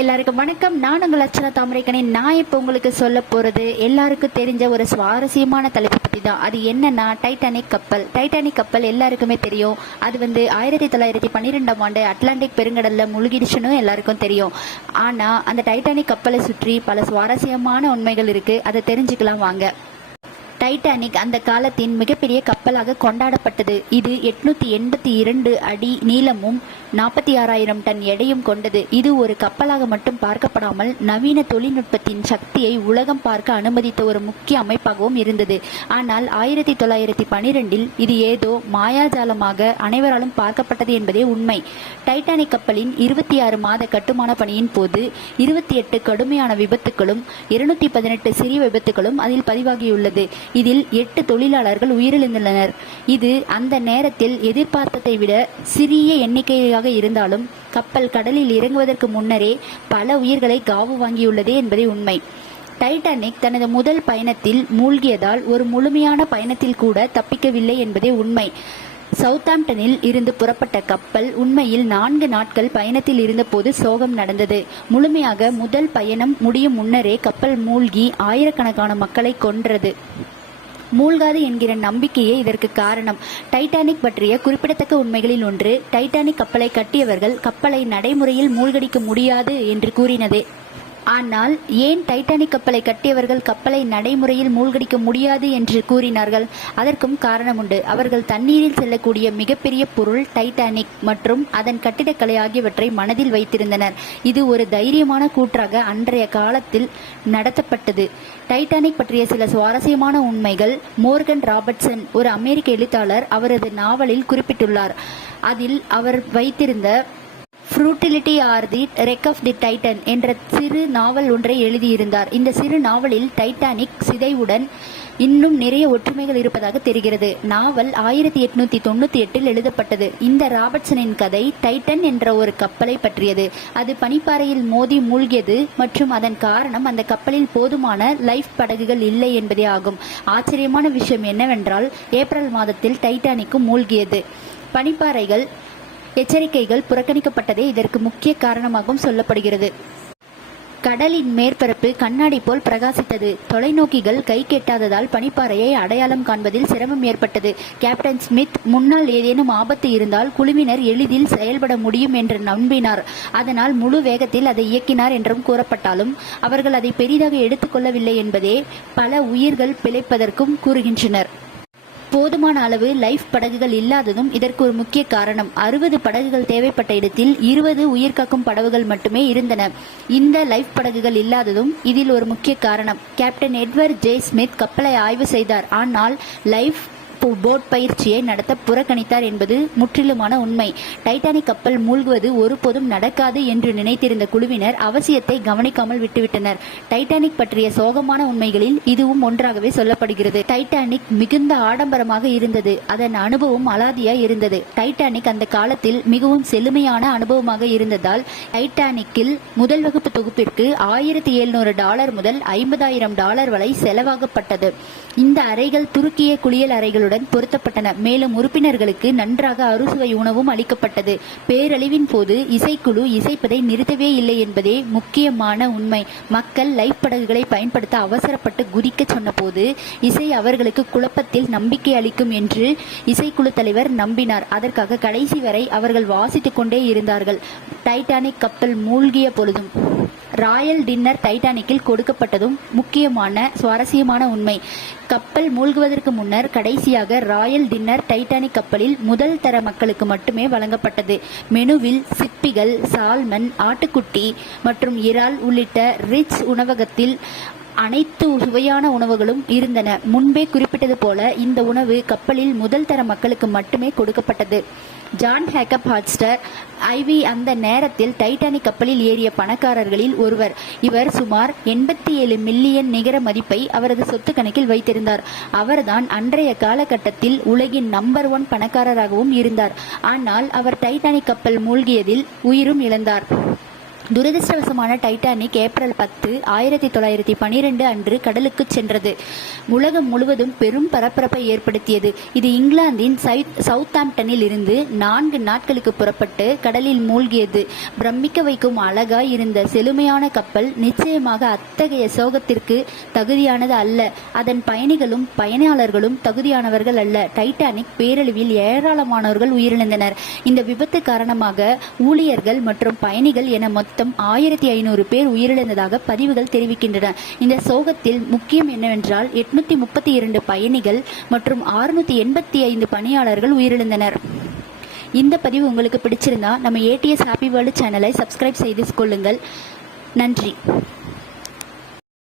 எல்லாருக்கும் வணக்கம். நான் உங்கள் அர்ச்சனா தாமரைக்கணின். நான் இப்போ உங்களுக்கு சொல்ல போகிறது எல்லாருக்கும் தெரிஞ்ச ஒரு சுவாரஸ்யமான தலைப்பு பற்றி தான். அது என்னன்னா டைட்டானிக் கப்பல். டைட்டானிக் கப்பல் எல்லாருக்குமே தெரியும். அது 1912ஆம் ஆண்டு அட்லாண்டிக் பெருங்கடலில் முழுகிடுச்சுன்னு எல்லாருக்கும் தெரியும். ஆனால் அந்த டைட்டானிக் கப்பலை சுற்றி பல சுவாரஸ்யமான உண்மைகள் இருக்குது. அதை தெரிஞ்சுக்கலாம் வாங்க. டைட்டானிக் அந்த காலத்தின் மிகப்பெரிய கப்பலாக கொண்டாடப்பட்டது. இது 882 அடி நீளமும் 46,000 டன் எடையும் கொண்டது. இது ஒரு கப்பலாக மட்டும் பார்க்கப்படாமல் நவீன தொழில்நுட்பத்தின் சக்தியை உலகம் பார்க்க அனுமதித்த ஒரு முக்கிய அமைப்பாகவும் இருந்தது. ஆனால் 1912இல் இது ஏதோ மாயாஜாலமாக அனைவராலும் பார்க்கப்பட்டது என்பதே உண்மை. டைட்டானிக் கப்பலின் 26 மாத கட்டுமான பணியின் போது 28 கடுமையான விபத்துகளும் 218 சிறிய விபத்துகளும் அதில் பதிவாகியுள்ளது. இதில் 8 தொழிலாளர்கள் உயிரிழந்துள்ளனர். இது அந்த நேரத்தில் எதிர்பார்த்ததை விட சிறிய எண்ணிக்கையாக இருந்தாலும் கப்பல் கடலில் இறங்குவதற்கு முன்னரே பல உயிர்களை காவு வாங்கியுள்ளது என்பதே உண்மை. டைட்டானிக் தனது முதல் பயணத்தில் மூழ்கியதால் ஒரு முழுமையான பயணத்தில் கூட தப்பிக்கவில்லை என்பதே உண்மை. சவுத்தாம்ப்டனில் இருந்து புறப்பட்ட கப்பல் உண்மையில் 4 நாட்கள் பயணத்தில் இருந்தபோது சோகம் நடந்தது. முழுமையாக முதல் பயணம் முடியும் முன்னரே கப்பல் மூழ்கி ஆயிரக்கணக்கான மக்களை கொன்றது. மூழ்காது என்கிற நம்பிக்கையே இதற்கு காரணம். டைட்டானிக் பற்றிய குறிப்பிடத்தக்க உண்மைகளில் ஒன்று, டைட்டானிக் கப்பலை கட்டியவர்கள் கப்பலை நடைமுறையில் மூழ்கடிக்க முடியாது என்று கூறினதே. ஆனால் ஏன் டைட்டானிக் கப்பலை கட்டியவர்கள் கப்பலை நடைமுறையில் மூழ்கடிக்க முடியாது என்று கூறினார்கள்? அதற்கும் காரணம் உண்டு. அவர்கள் தண்ணீரில் செல்லக்கூடிய மிகப்பெரிய பொருள் டைட்டானிக் மற்றும் அதன் கட்டிடக்கலை ஆகியவற்றை மனதில் வைத்திருந்தனர். இது ஒரு தைரியமான கூற்றாக அன்றைய காலத்தில் நடத்தப்பட்டது. டைட்டானிக் பற்றிய சில சுவாரஸ்யமான உண்மைகள் மோர்கன் ராபர்ட்சன், ஒரு அமெரிக்க எழுத்தாளர், அவரது நாவலில் குறிப்பிட்டுள்ளார். அதில் அவர் வைத்திருந்த futility or the wreck of the Titan என்ற சிறு நாவல் ஒன்றை எழுதியிருந்தார். இந்த சிறு நாவலில் டைட்டானிக் சிதைவுடன் இன்னும் நிறைய ஒற்றுமைகள் இருப்பதாக தெரிகிறது. நாவல் 1898இல் எழுதப்பட்டது. இந்த ராபர்ட்சனின் கதை டைட்டன் என்ற ஒரு கப்பலை பற்றியது. அது பனிப்பாறையில் மோதி மூழ்கியது மற்றும் அதன் காரணம் அந்த கப்பலில் போதுமான லைஃப் படகுகள் இல்லை என்பதே ஆகும். ஆச்சரியமான விஷயம் என்னவென்றால் ஏப்ரல் மாதத்தில் டைட்டானிக்கும் மூழ்கியது. பனிப்பாறைகள் எச்சரிக்கைகள் புறக்கணிக்கப்பட்டதே இதற்கு முக்கிய காரணமாகவும் சொல்லப்படுகிறது. கடலின் மேற்பரப்பு கண்ணாடி போல் பிரகாசித்தது. தொலைநோக்கிகள் கை கெட்டாததால் பனிப்பாறையை அடையாளம் காண்பதில் சிரமம் ஏற்பட்டது. கேப்டன் ஸ்மித் முன்னால் ஏதேனும் ஆபத்து இருந்தால் குழுவினர் எளிதில் செயல்பட முடியும் என்று நம்பினார். அதனால் முழு வேகத்தில் அதை இயக்கினார் என்றும் கூறப்பட்டாலும் அவர்கள் அதை பெரிதாக எடுத்துக்கொள்ளவில்லை என்பதே பல உயிர்கள் பிழைப்பதற்கும் கூறுகின்றனர். போதுமான அளவு லைஃப் படகுகள் இல்லாததும் இதற்கு ஒரு முக்கிய காரணம். 60 படகுகள் தேவைப்பட்ட இடத்தில் 20 உயிர்காக்கும் படகுகள் மட்டுமே இருந்தன. இந்த லைஃப் படகுகள் இல்லாததும் இதில் ஒரு முக்கிய காரணம். கேப்டன் எட்வர்ட் ஜே ஸ்மித் கப்பலை ஆய்வு செய்தார். ஆனால் லைஃப் போட் பயிற்சியை நடத்த புறக்கணித்தார் என்பது முற்றிலுமான உண்மை. டைட்டானிக் கப்பல் மூழ்குவது ஒருபோதும் நடக்காது என்று நினைத்திருந்த குழுவினர் அவசியத்தை கவனிக்காமல் விட்டுவிட்டனர். டைட்டானிக் பற்றிய சோகமான உண்மைகளில் இதுவும் ஒன்றாகவே சொல்லப்படுகிறது. டைட்டானிக் மிகுந்த ஆடம்பரமாக இருந்தது. அதன் அனுபவம் அலாதியாய் இருந்தது. டைட்டானிக் அந்த காலத்தில் மிகவும் செழுமையான அனுபவமாக இருந்ததால் டைட்டானிக்கில் முதல் வகுப்பு தொகுப்பிற்கு $1,700 முதல் $50,000 வரை செலவாகப்பட்டது. இந்த அறைகள் துருக்கிய குளியல் அறைகளுடன் பொருத்தப்பட்டன. மேலும் உறுப்பினர்களுக்கு நன்றாக அறுசுவை உணவும் அளிக்கப்பட்டது. பேரழிவின் போது இசைக்குழு இசைப்பதை நிறுத்தவே இல்லை என்பதே முக்கியமான உண்மை. மக்கள் லைஃப் படகுகளை பயன்படுத்த அவசரப்பட்டு குதிக்க சொன்னபோது இசை அவர்களுக்கு குழப்பத்தில் நம்பிக்கை அளிக்கும் என்று இசைக்குழு தலைவர் நம்பினார். அதற்காக கடைசி வரை அவர்கள் வாசித்துக் கொண்டே இருந்தார்கள். டைட்டானிக் கப்பல் மூழ்கிய பொழுதும் ராயல் டின்னர் டைட்டானிக்கில் கொடுக்கப்பட்டதும் முக்கியமான சுவாரஸ்யமான உண்மை. கப்பல் மூழ்குவதற்கு முன்னர் கடைசியாக ராயல் டின்னர் டைட்டானிக் கப்பலில் முதல் தர மக்களுக்கு மட்டுமே வழங்கப்பட்டது. மெனுவில் சிப்பிகள், சால்மன், ஆட்டுக்குட்டி மற்றும் இறால் உள்ளிட்ட ரிச் உணவகத்தில் அனைத்து சுவையான உணவுகளும் இருந்தன. முன்பே குறிப்பிட்டது போல இந்த உணவு கப்பலில் முதல் தர மக்களுக்கு மட்டுமே கொடுக்கப்பட்டது. ஜான் ஹேக்கப் ஹாட்ஸ்டர் ஐவி அந்த நேரத்தில் டைட்டானிக் கப்பலில் ஏறிய பணக்காரர்களில் ஒருவர். இவர் சுமார் 87 மில்லியன் நிகர மதிப்பை அவரது சொத்து கணக்கில் வைத்திருந்தார். அவர்தான் அன்றைய காலகட்டத்தில் உலகின் நம்பர் 1 பணக்காரராகவும் இருந்தார். ஆனால் அவர் டைட்டானிக் கப்பல் மூழ்கியதில் உயிரும் இழந்தார். துரதிருஷ்டவசமான டைட்டானிக் ஏப்ரல் 10, 1912 அன்று கடலுக்கு சென்றது. உலகம் முழுவதும் பெரும் பரபரப்பை ஏற்படுத்தியது. இது இங்கிலாந்தின் சவுத்தாம்ப்டனில் இருந்து 4 நாட்களுக்கு புறப்பட்டு கடலில் மூழ்கியது. பிரமிக்க வைக்கும் அழகாய் இருந்த செழுமையான கப்பல் நிச்சயமாக அத்தகைய சோகத்திற்கு தகுதியானது அல்ல. அதன் பயணிகளும் பயனாளர்களும் தகுதியானவர்கள் அல்ல. டைட்டானிக் பேரழிவில் ஏராளமானவர்கள் உயிரிழந்தனர். இந்த விபத்து காரணமாக ஊழியர்கள் மற்றும் பயணிகள் என மொத்தம் 1500 பேர் உயிரிழந்ததாக பதிவுகள் தெரிவிக்கின்றன. இந்த சோகத்தில் முக்கியம் என்னவென்றால் 832 பயணிகள் மற்றும் 685 பணியாளர்கள் உயிரிழந்தனர். இந்த பதிவு உங்களுக்கு பிடிச்சிருந்தா நம்ம ATS ஹாப்பி வேர்ல்டு சேனலை சப்ஸ்கிரைப் செய்து கொள்ளுங்கள். நன்றி.